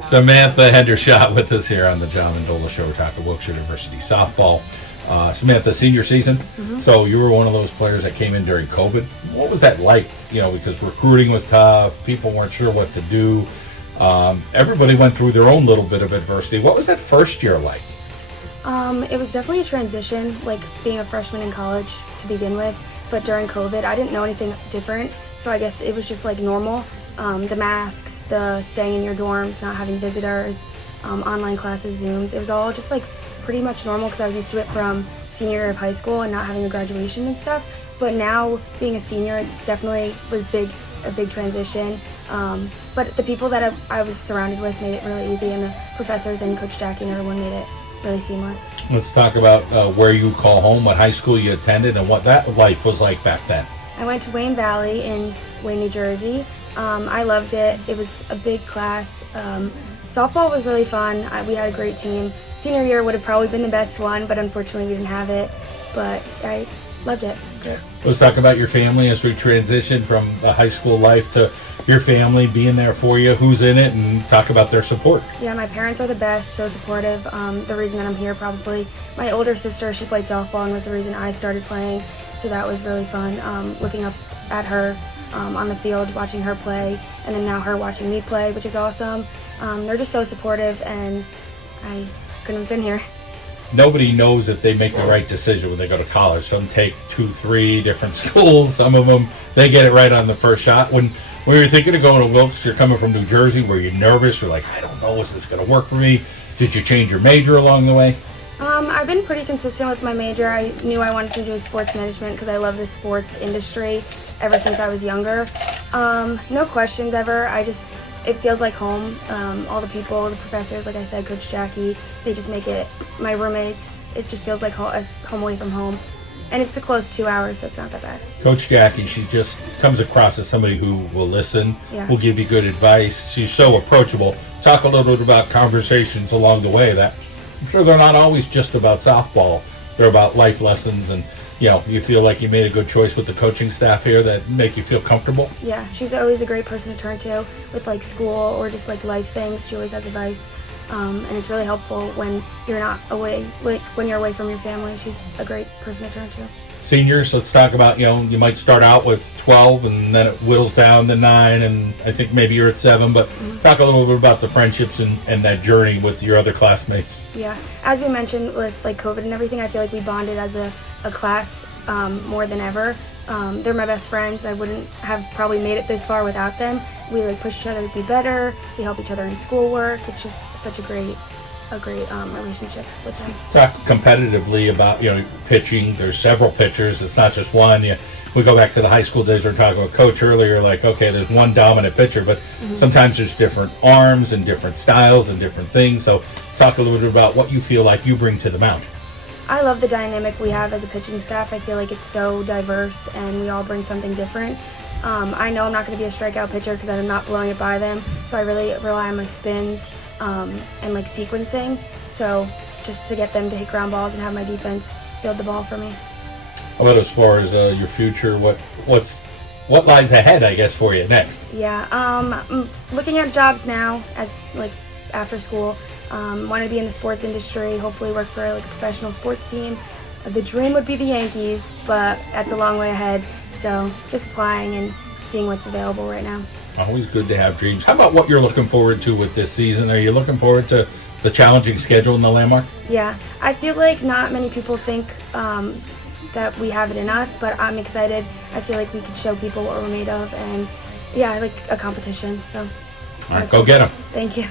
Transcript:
Samantha Hendershott with us here on the John Mendola Show. We're talking Wilkes University softball. Samantha, senior season. So you were one of those players that came in during COVID. What was that like? Because recruiting was tough. People weren't sure what to do. Everybody went through their own little bit of adversity. What was that first year like? It was definitely a transition, like being a freshman in college to begin with. But during COVID, I didn't know anything different. So I guess it was just like normal. The masks, the staying in your dorms, not having visitors, online classes, Zooms. It was all just like pretty much normal because I was used to it from senior year of high school and not having a graduation and stuff. But now being a senior, it's definitely a big transition. But the people that I was surrounded with made it really easy, and the professors and Coach Jackie and everyone made it really seamless. Let's talk about where you call home, what high school you attended, and what that life was like back then. I went to Wayne Valley in Wayne, New Jersey. I loved it. It was a big class. Softball was really fun. We had a great team. Senior year would have probably been the best one, but unfortunately we didn't have it. But I loved it. Great. Let's talk about your family as we transition from the high school life to your family being there for you. Who's in it, and talk about their support. Yeah, my parents are the best, so supportive. The reason that I'm here, probably. My older sister, she played softball and was the reason I started playing, so that was really fun. Looking up at her on the field, watching her play, and then now her watching me play, which is awesome. They're just so supportive, and I couldn't have been here. Nobody knows if they make the right decision when they go to college. Some take 2, 3 different schools. Some of them, they get it right on the first shot. When you're thinking of going to Wilkes, you're coming from New Jersey, were you nervous? You're like, I don't know, is this going to work for me? Did you change your major along the way? I've been pretty consistent with my major. I knew I wanted to do sports management because I love the sports industry ever since I was younger. No questions ever. It feels like home. All the people, the professors, like I said, Coach Jackie, they just make it, my roommates, it just feels like home away from home. And it's a close 2 hours, so it's not that bad. Coach Jackie, she just comes across as somebody who will listen, Yeah. will give you good advice. She's so approachable. Talk a little bit about conversations along the way that I'm sure they're not always just about softball. They're about life lessons, and you feel like you made a good choice with the coaching staff here that make you feel comfortable. Yeah, she's always a great person to turn to with like school or just like life things. She always has advice, and it's really helpful when you're not away, like when you're away from your family. She's a great person to turn to. Seniors, let's talk about, you might start out with 12 and then it whittles down to 9, and I think maybe you're at 7, but talk a little bit about the friendships and that journey with your other classmates. Yeah, as we mentioned with like COVID and everything, I feel like we bonded as a class more than ever. They're my best friends. I wouldn't have probably made it this far without them. We like push each other to be better. We help each other in schoolwork. It's just such a great relationship with them. Talk competitively about pitching. There's several pitchers. It's not just one. We go back to the high school days. We were talking with Coach earlier. Like, okay, there's one dominant pitcher, but sometimes there's different arms and different styles and different things. So talk a little bit about what you feel like you bring to the mound. I love the dynamic we have as a pitching staff. I feel like it's so diverse and we all bring something different. I know I'm not going to be a strikeout pitcher because I'm not blowing it by them, so I really rely on my spins and like sequencing. So just to get them to hit ground balls and have my defense field the ball for me. How about as far as your future? What lies ahead, I guess, for you next? Yeah, I'm looking at jobs now as like after school. Want to be in the sports industry, hopefully work for like a professional sports team. The dream would be the Yankees, but that's a long way ahead. So just applying and seeing what's available right now. Always good to have dreams. How about what you're looking forward to with this season? Are you looking forward to the challenging schedule in the Landmark? Yeah, I feel like not many people think that we have it in us, but I'm excited. I feel like we could show people what we're made of, and yeah, I like a competition. So all right, go get them. Thank you.